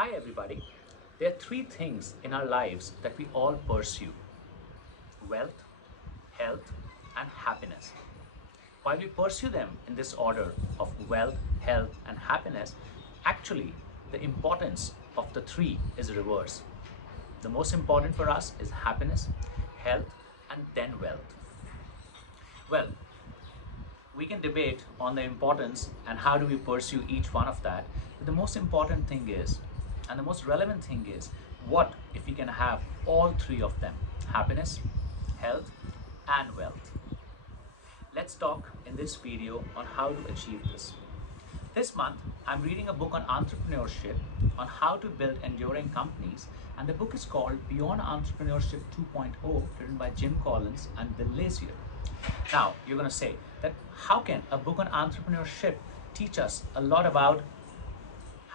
Hi everybody. There are three things in our lives that we all pursue: wealth, health, and happiness. While we pursue them in this order of wealth, health, and happiness, actually the importance of the three is reverse. The most important for us is happiness, health, and then wealth. Well, we can debate on the importance and how do we pursue each one of that. But the most important thing is, and the most relevant thing is, what if we can have all three of them: happiness, health, and wealth? Let's talk in this video on how to achieve this. This month, I'm reading a book on entrepreneurship, on how to build enduring companies, and the book is called Beyond Entrepreneurship 2.0, written by Jim Collins and Bill Lazier. Now, you're going to say that how can a book on entrepreneurship teach us a lot about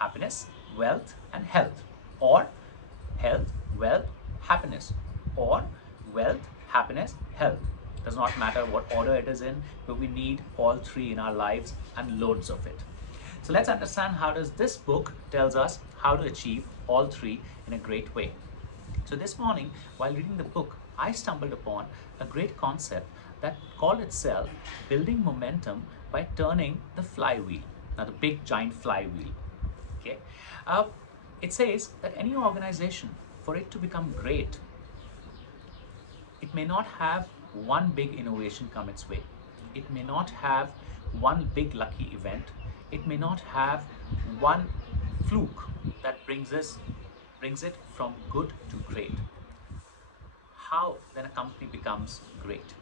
happiness, wealth, and health, or health, wealth, happiness, or wealth, happiness, health? Does not matter what order it is in, but we need all three in our lives and loads of it. So let's understand how does this book tells us how to achieve all three in a great way. So this morning, while reading the book, I stumbled upon a great concept that called itself building momentum by turning the flywheel. Now the big giant flywheel. Okay, it says that any organization, for it to become great, it may not have one big innovation come its way. It may not have one big lucky event. It may not have one fluke that brings it from good to great. How then a company becomes great?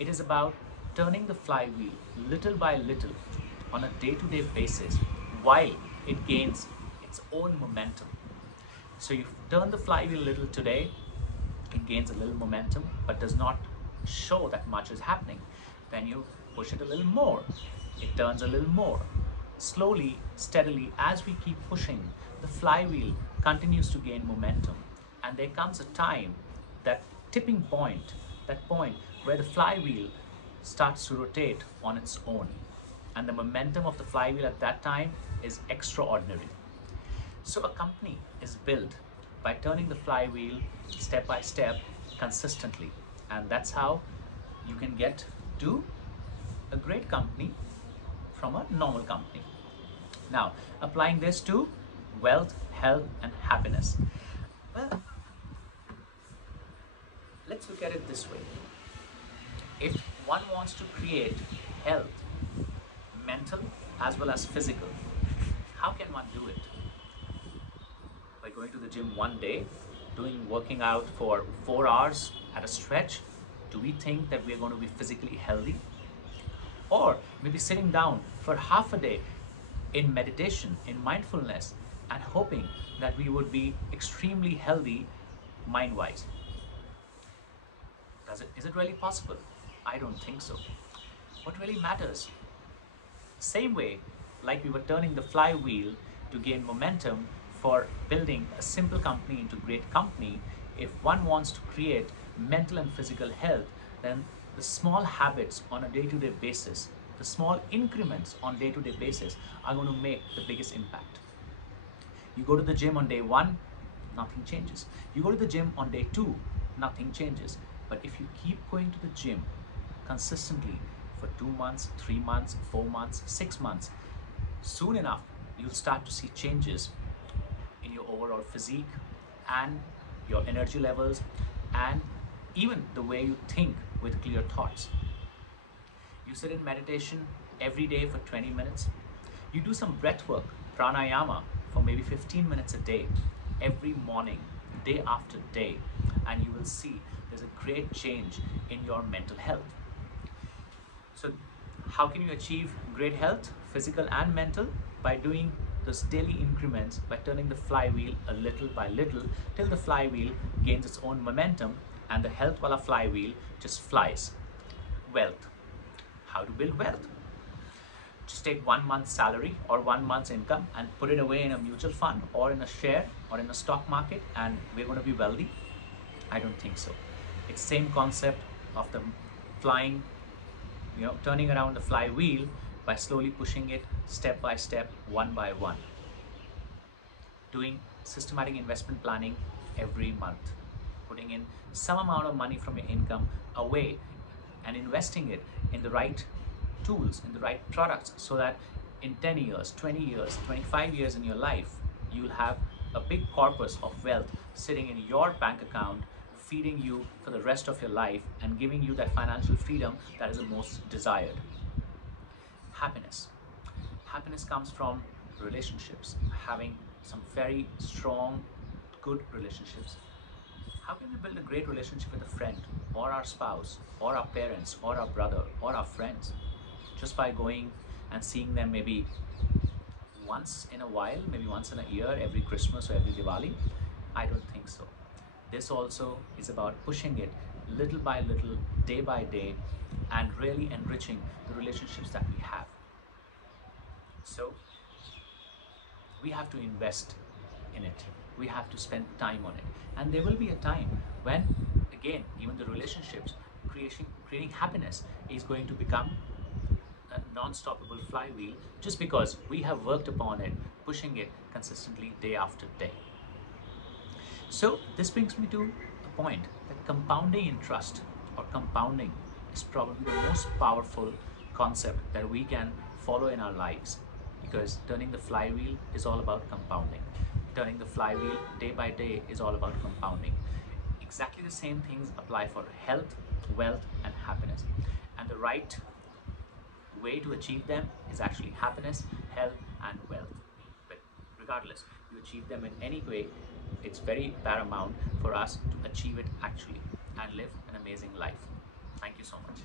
It is about turning the flywheel little by little on a day-to-day basis while it gains its own momentum. So you turn the flywheel a little today, it gains a little momentum, but does not show that much is happening. Then you push it a little more, it turns a little more. Slowly, steadily, as we keep pushing, the flywheel continues to gain momentum. And there comes a time, that tipping point, that point where the flywheel starts to rotate on its own. And the momentum of the flywheel at that time is extraordinary. So a company is built by turning the flywheel step by step consistently. And that's how you can get to a great company from a normal company. Now, applying this to wealth, health, and happiness. Well, let's look at it this way. If one wants to create health, mental as well as physical, how can one do it? By going to the gym one day, working out for 4 hours at a stretch? Do we think that we're going to be physically healthy? Or maybe sitting down for half a day in meditation, in mindfulness, and hoping that we would be extremely healthy mind-wise. Is it really possible? I don't think so. What really matters? Same way, like we were turning the flywheel to gain momentum for building a simple company into a great company, if one wants to create mental and physical health, then the small habits on a day-to-day basis, the small increments on day-to-day basis are going to make the biggest impact. You go to the gym on day 1, nothing changes. You go to the gym on day 2, nothing changes. But if you keep going to the gym consistently for 2 months, 3 months, 4 months, 6 months, soon enough, you'll start to see changes in your overall physique and your energy levels and even the way you think with clear thoughts. You sit in meditation every day for 20 minutes. You do some breath work, pranayama, for maybe 15 minutes a day, every morning, day after day, and you will see there's a great change in your mental health. So how can you achieve great health, physical and mental? By doing those daily increments, by turning the flywheel a little by little till the flywheel gains its own momentum and the health wala flywheel just flies. Wealth. How to build wealth? Just take 1 month's salary or 1 month's income and put it away in a mutual fund or in a share or in a stock market and we're going to be wealthy? I don't think so. It's same concept of the flying, turning around the flywheel by slowly pushing it step by step, one by one. doing systematic investment planning every month, putting in some amount of money from your income away and investing it in the right tools, in the right products, so that in 10 years, 20 years, 25 years in your life, you'll have a big corpus of wealth sitting in your bank account, feeding you for the rest of your life and giving you that financial freedom that is the most desired. Happiness. Happiness comes from relationships, having some very strong, good relationships. How can we build a great relationship with a friend or our spouse or our parents or our brother or our friends? Just by going and seeing them maybe once in a while, maybe once in a year, every Christmas or every Diwali? I don't think so. This also is about pushing it little by little, day by day, and really enriching the relationships that we have. So we have to invest in it. We have to spend time on it. And there will be a time when, again, even the relationships, creating happiness is going to become a non-stoppable flywheel, just because we have worked upon it, pushing it consistently day after day. So this brings me to a point that compounding interest, or compounding, is probably the most powerful concept that we can follow in our lives, because turning the flywheel is all about compounding. Turning the flywheel day by day is all about compounding. Exactly the same things apply for health, wealth, and happiness. And the right way to achieve them is actually happiness, health, and wealth. But regardless, you achieve them in any way, it's very paramount for us to achieve it actually and live an amazing life. Thank you so much.